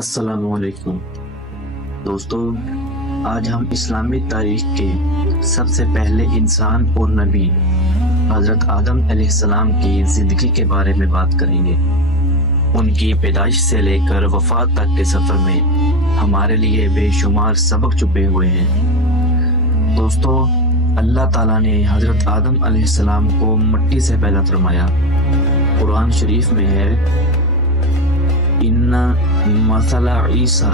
السلام علیکم دوستو، آج ہم اسلامی تاریخ کے سب سے پہلے انسان اور نبی حضرت آدم علیہ السلام کی زندگی کے بارے میں بات کریں گے۔ ان کی پیدائش سے لے کر وفات تک کے سفر میں ہمارے لیے بے شمار سبق چھپے ہوئے ہیں۔ دوستو، اللہ تعالیٰ نے حضرت آدم علیہ السلام کو مٹی سے پیدا فرمایا۔ قرآن شریف میں ہے ان مثل عیسیٰ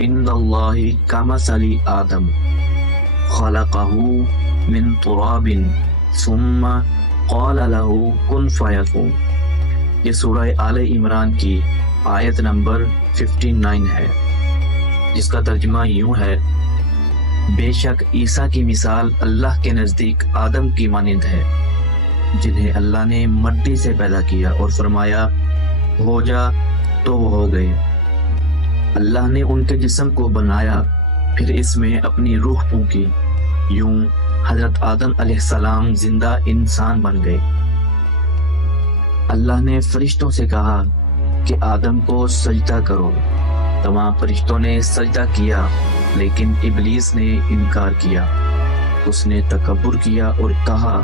عند اللہ کمثل آدم خلقہ من تراب ثم قال له کن فیکون۔ یہ سورہ آل عمران کی آیت نمبر 59 ہے، جس کا ترجمہ یوں ہے: بے شک عیسیٰ کی مثال اللہ کے نزدیک آدم کی مانند ہے، جنہیں اللہ نے مٹی سے پیدا کیا اور فرمایا ہو جا تو وہ ہو گئے۔ اللہ نے ان کے جسم کو بنایا، پھر اس میں اپنی روح پھونکی، یوں حضرت آدم علیہ السلام زندہ انسان بن گئے۔ اللہ نے فرشتوں سے کہا کہ آدم کو سجدہ کرو۔ تمام فرشتوں نے سجدہ کیا، لیکن ابلیس نے انکار کیا۔ اس نے تکبر کیا اور کہا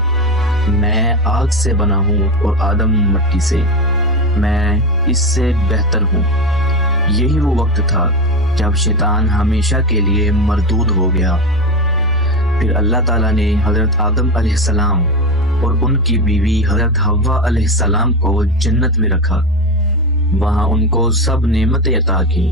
میں آگ سے بنا ہوں اور آدم مٹی سے، میں اس سے بہتر ہوں۔ یہی وہ وقت تھا جب شیطان ہمیشہ کے لیے مردود ہو گیا۔ پھر اللہ تعالیٰ نے حضرت آدم علیہ السلام اور ان کی بیوی حضرت حوا علیہ السلام کو جنت میں رکھا، وہاں ان کو سب نعمتیں عطا کی۔